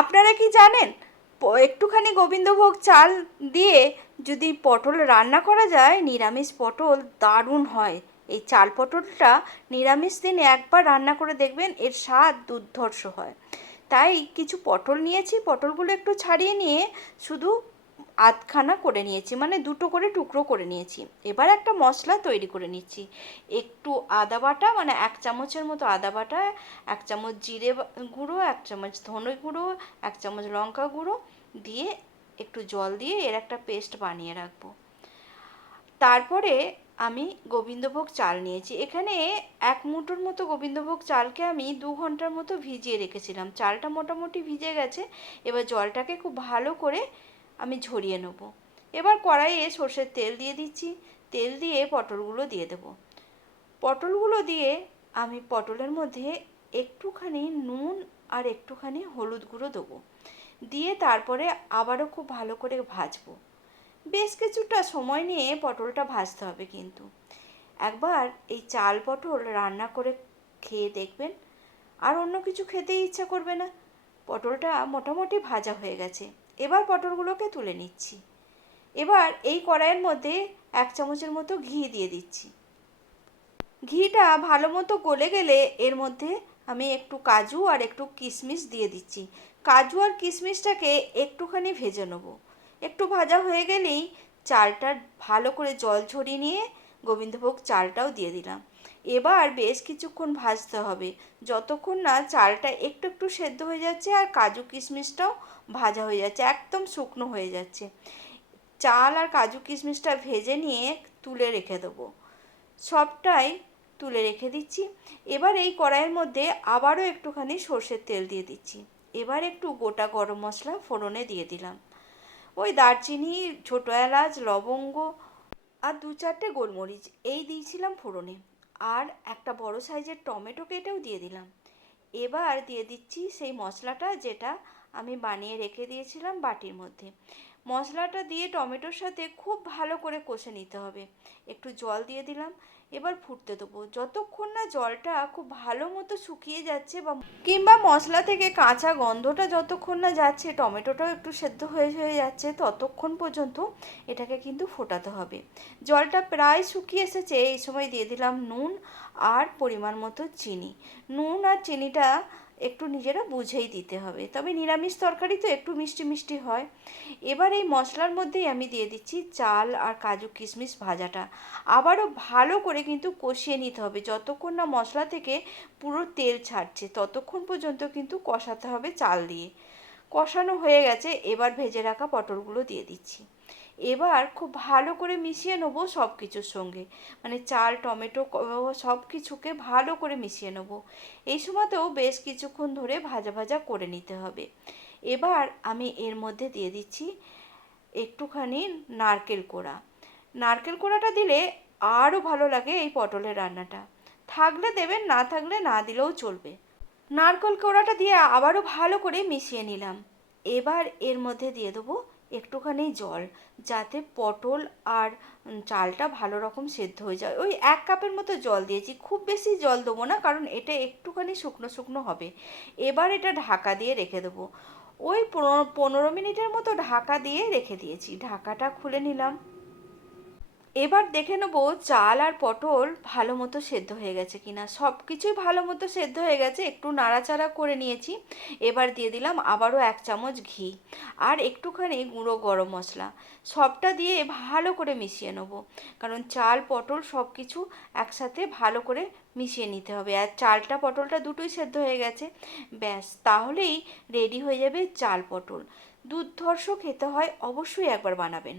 আপনারা কি জানেন? একটুখানি গোবিন্দভোগ চাল দিয়ে যদি পটল রান্না করা যায়, নিরামিষ পটল দারুণ হয়। এই চাল পটলটা নিরামিষ দিনে একবার রান্না করে দেখবেন, এর স্বাদ দুর্ধর্ষ হয়। তাই কিছু পটল নিয়েছি, পটলগুলো একটু ছাড়িয়ে নিয়ে শুধু আধখানা করে নিয়েছি মানে দুটো করে টুকরো করে নিয়েছি। এবার একটা মশলা তৈরি করে নিচ্ছি। একটু আদা বাটা মানে এক চামচের মতো আদা বাটা, এক চামচ জিরে গুঁড়ো, এক চামচ ধনে গুঁড়ো, এক চামচ লঙ্কা গুঁড়ো দিয়ে একটু জল দিয়ে এর একটা পেস্ট বানিয়ে রাখব। তারপরে আমি গোবিন্দভোগ চাল নিয়েছি। এখানে এক মুঠোর মতো গোবিন্দভোগ চালকে আমি দু ঘণ্টার মতো ভিজিয়ে রেখেছিলাম। চালটা মোটামুটি ভিজে গেছে। এবার জলটাকে খুব ভালো করে আমি ঝরিয়ে নেব। এবার কড়াইয়ে সর্ষের তেল দিয়ে দিচ্ছি। তেল দিয়ে পটলগুলো দিয়ে দেব। পটলগুলো দিয়ে আমি পটলের মধ্যে একটুখানি নুন আর একটুখানি হলুদ গুঁড়ো দেবো। দিয়ে তারপরে আবারও খুব ভালো করে ভাজবো। বেশ কিছুটা সময় নিয়ে পটলটা ভাজতে হবে কিন্তু। একবার এই চাল পটল রান্না করে খেয়ে দেখবেন, আর অন্য কিছু খেতেই ইচ্ছা করবে না। পটলটা মোটামুটি ভাজা হয়ে গেছে। এবার পটলগুলোকে তুলে নিচ্ছি। এবার এই কড়াইয়ের মধ্যে এক চামচের মতো ঘি দিয়ে দিচ্ছি। ঘিটা ভালো মতো গলে গেলে এর মধ্যে আমি একটু কাজু আর একটু কিশমিশ দিয়ে দিচ্ছি। কাজু আর কিশমিশটাকে একটুখানি ভেজে নেব। একটু ভাজা হয়ে গেলেই চালটা ভালো করে জল ঝরিয়ে নিয়ে গোবিন্দভোগ চালটাও দিয়ে দিলাম। এবার বেশ কিছুক্ষণ ভাজতে হবে। যতক্ষণ না চালটা একটু একটু সেদ্ধ হয়ে যাচ্ছে আর কাজু কিশমিশটাও ভাজা হয়ে যাচ্ছে, একদম শুকনো হয়ে যাচ্ছে। চাল আর কাজু কিশমিশটা ভেজে নিয়ে তুলে রেখে দেবো। সবটাই তুলে রেখে দিচ্ছি। এবার এই কড়াইয়ের মধ্যে আবারও একটুখানি সর্ষের তেল দিয়ে দিচ্ছি। এবার একটু গোটা গরম মশলা ফোড়নে দিয়ে দিলাম। ওই দারচিনি, ছোটো এলাচ, লবঙ্গ আর দু চারটে গোলমরিচ, এই দিয়েছিলাম ফোড়নে। আর একটা বড় সাইজের টমেটো কেটেও দিয়ে দিলাম। এবার দিয়ে দিচ্ছি সেই মশলাটা যেটা আমি বানিয়ে রেখে দিয়েছিলাম বাটির মধ্যে। মশলাটা দিয়ে টমেটোর সাথে খুব ভালো করে কষে নিতে হবে। একটু জল দিয়ে দিলাম, এবার ফুটতে দেবো। যতক্ষণ না জলটা খুব ভালো মতো শুকিয়ে যাচ্ছে বা কিংবা মশলা থেকে কাঁচা গন্ধটা যতক্ষণ না যাচ্ছে, টমেটোটাও একটু সেদ্ধ হয়ে হয়ে যাচ্ছে, ততক্ষণ পর্যন্ত এটাকে কিন্তু ফোটাতে হবে। জলটা প্রায় শুকিয়ে এসেছে, এই সময় দিয়ে দিলাম নুন আর পরিমাণ মতো চিনি। নুন আর চিনিটা একটু নিজেরা বুঝেই দিতে হবে। তবে নিরামিষ তরকারি তো একটু মিষ্টি মিষ্টি হয়। এবার এই মশলার মধ্যেই আমি দিয়ে দিচ্ছি চাল আর কাজু কিশমিশ ভাজাটা। আবারও ভালো করে কিন্তু কষিয়ে নিতে হবে। যতক্ষণ না মশলা থেকে পুরো তেল ছাড়ছে, ততক্ষণ পর্যন্ত কিন্তু কষাতে হবে চাল দিয়ে। কষানো হয়ে গেছে। এবার ভেজে রাখা পটলগুলো দিয়ে দিচ্ছি। এবার খুব ভালো করে মিশিয়ে নেব সব কিছুর সঙ্গে। মানে চাল, টমেটো সব কিছুকে ভালো করে মিশিয়ে নেব। এই সময়তেও বেশ কিছুক্ষণ ধরে ভাজা ভাজা করে নিতে হবে। এবার আমি এর মধ্যে দিয়ে দিচ্ছি একটুখানি নারকেল কোড়া। নারকেল কোড়াটা দিলে আরও ভালো লাগে এই পটলের রান্নাটা। থাকলে দেবেন, না থাকলে না দিলেও চলবে। নারকেল কোড়াটা দিয়ে আবারও ভালো করে মিশিয়ে নিলাম। এবার এর মধ্যে দিয়ে দেবো একটুখানি জল যাতে পটল আর চালটা ভালো রকম সেদ্ধ হয়ে যায়। ওই এক কাপের মতো জল দিয়েছি। খুব বেশি জল দেবো না, কারণ এটা একটুখানি শুকনো শুকনো হবে। এবার এটা ঢাকা দিয়ে রেখে দেবো। ওই পনেরো মিনিটের মতো ঢাকা দিয়ে রেখে দিয়েছি। ঢাকাটা খুলে নিলাম। এবার দেখে নেব চাল আর পটল ভালো মতো সেদ্ধ হয়ে গেছে কিনা। সব কিছুই ভালো মতো সেদ্ধ হয়ে গেছে, একটু নাড়াচাড়া করে নিয়েছি। এবার দিয়ে দিলাম আবারও এক চামচ ঘি আর একটুখানি গুঁড়ো গরম মশলা। সবটা দিয়ে ভালো করে মিশিয়ে নেব, কারণ চাল, পটল সব কিছু একসাথে ভালো করে মিশিয়ে নিতে হবে। আর চালটা, পটলটা দুটোই সেদ্ধ হয়ে গেছে। ব্যাস, তাহলেই রেডি হয়ে যাবে চাল, পটল। দুর্ধর্ষ খেতে হয়, অবশ্যই একবার বানাবেন।